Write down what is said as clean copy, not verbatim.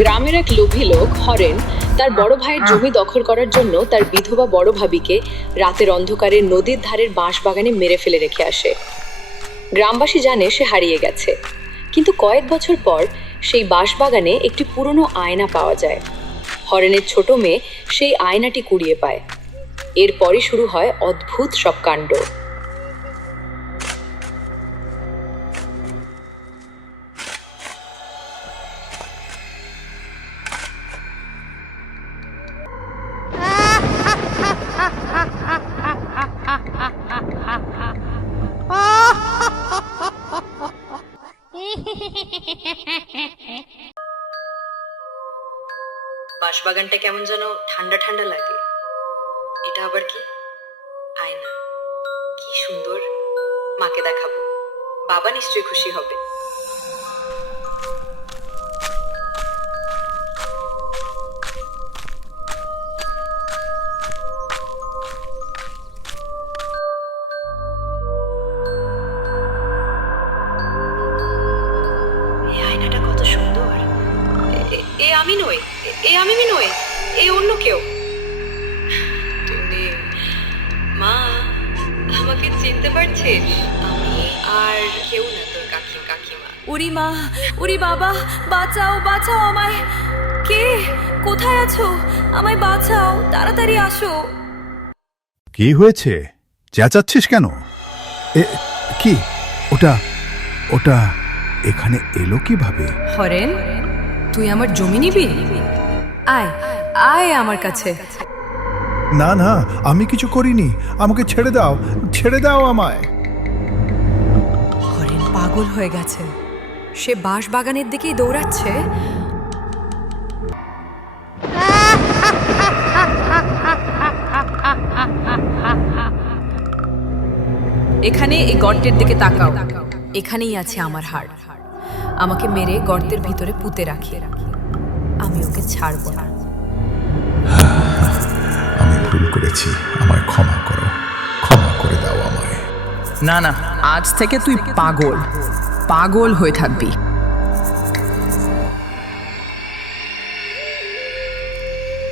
গ্রামের এক লোভী লোক হরেন তার বড় ভাইয়ের জমি দখল করার জন্য তার বিধবা বড় ভাবিকে রাতের অন্ধকারে নদীর ধারের বাঁশ বাগানে মেরে ফেলে রেখে আসে। গ্রামবাসী জানে সে হারিয়ে গেছে, কিন্তু কয়েক বছর পর সেই বাঁশ বাগানে একটি পুরনো আয়না পাওয়া যায়। হরেনের ছোট মেয়ে সেই আয়নাটি কুড়িয়ে পায়। এরপরই শুরু হয় অদ্ভুত সব কাণ্ড। বাঁশবাগানটা কেমন যেন ঠান্ডা ঠান্ডা লাগে। এটা আবার কি? আয়না, কি সুন্দর। মাকে দেখাবো, বাবা নিশ্চয়ই খুশি হবে। এই আয়নাটা কত সুন্দর। এ আমি নই, এ আমি নই, এ অন্য কেউ। তুমি মা, আমাকে চিনতে পারছিস? আমি আর কেউ না, তোর কাকিমা। উরি মা, উরি বাবা, বাঁচাও বাঁচাও আমায়। কে? কোথায় আছো? আমায় বাঁচাও, তাড়াতাড়ি আসো। কি হয়েছে? চেঁচাচ্ছিস কেন? কি ওটা ওটা এখানে এলো কিভাবে? হরেন, তুই আমার জমি নিবি? আয় আয় আমার কাছে। না না, আমি কিছু করিনি, আমাকে ছেড়ে দাও, ছেড়ে দাও আমায়। হরেন পাগল হয়ে গেছে, সে বাঁশ বাগানের দিকেই দৌড়াচ্ছে। এখানে এই গর্তের দিকে তাকাও। এখানেই আছে আমার হাড়। আমাকে মেরে গর্তের ভিতরে পুঁতে রাখি। আমি ওকে ছাড়ব না। আমি ভুল করেছি, আমায় ক্ষমা করো, ক্ষমা করে দাও আমায়। না না, আজ থেকে তুই পাগল পাগল হয়ে থাকবি।